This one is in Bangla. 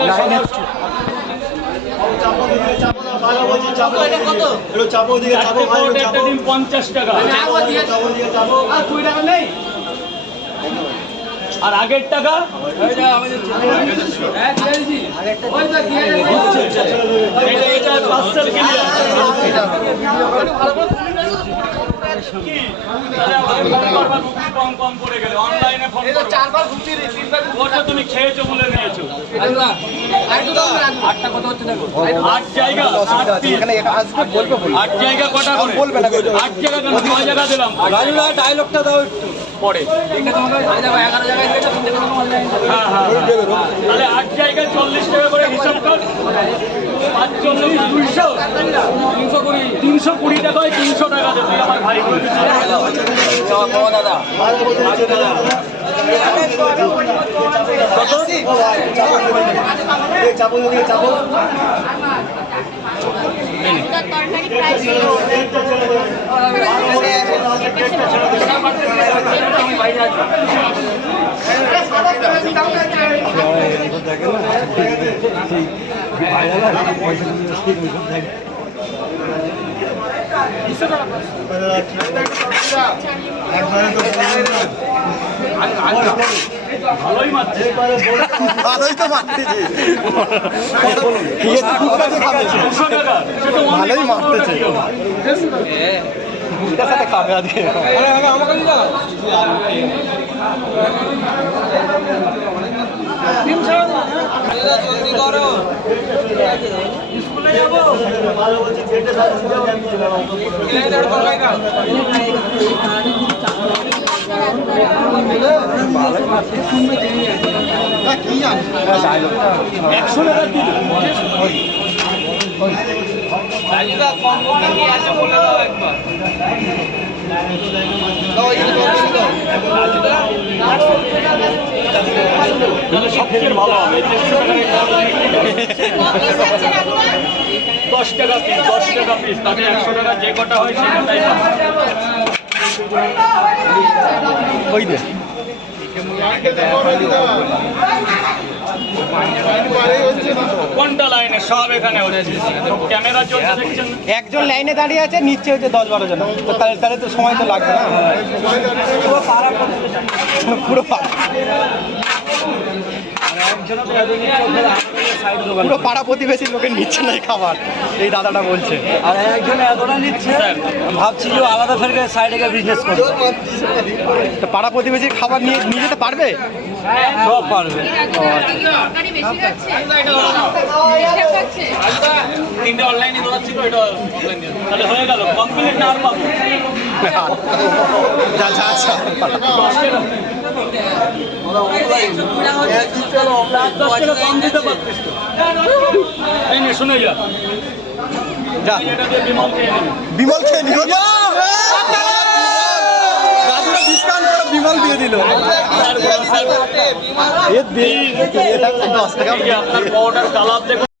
লাইনে আর কুড়ি টাকা আগের টাকা তুমি খেয়েছো বলে নিয়েছো। আচ্ছা আর দুটো আটটা কত হচ্ছে দেখো। আট জায়গা আট পিস এখানে এটা আসবে বলবে বলবে জায়গা কটা বলবে না আট জায়গা কেন ছয় জায়গা দিলাম। ডায়লগটা দাও একটু। পরে। এটা তোমাকে হয়ে হ্যাঁ হ্যাঁ। তাহলে আট জায়গায় চল্লিশ টাকা করে হিসাব কর পাঁচ চল্লিশ দুইশো। আমার ভাই বলছিস দাদা ভালো বলছি একবারে তো ভালোই মারছে ভালোই তো মারতেছে ঠিক আছে ফুটপাতে খাবে দুশো টাকা ভালোই মারতেছে এটার সাথে খাবে আজকে ভালো বলছি খেটে একশো টাকা দিল সবচেয়ে ভালো হবে। দশ টাকা পিস দশ টাকা পিস তাহলে একশো টাকা যে কটা হয় কোনটা লাইনে? সব এখানে একজন লাইনে দাঁড়িয়ে আছে নিচ্ছে হচ্ছে দশ বারো জন। তাহলে তাহলে তো সময় তো লাগবে না। পুরো পুরো পাড়া। প্রতিবেশী লোকের নিচ্ছে না খাবার এই দাদাটা বলছে। আর একজন এতটা নিচ্ছে ভাবছি যে আলাদা ফের সাইডে গিয়ে বিজনেস করবে। তো পাড়া প্রতিবেশীর খাবার নিয়ে নিয়ে যেতে পারবে? সব পারবে। তিনটে অনলাইনে দৌড়াচ্ছি এটা অনলাইন তাহলে হয়ে গেল কমপ্লিট না আর পাবো? যা যা আচ্ছা বিমল খেয়ে নিল। রাজুরা ডিসকাউন্ট করে বিমল দিয়ে দিল। দশ টাকা।